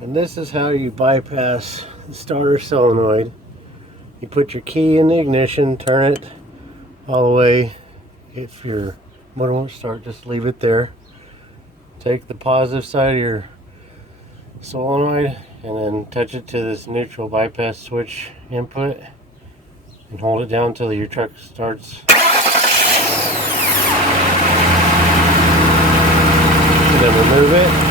And this is how you bypass the starter solenoid. You put your key in the ignition, turn it all the way. If your motor won't start, just leave it there. Take the positive side of your solenoid and then touch it to this neutral bypass switch input and hold it down until your truck starts. And then remove it.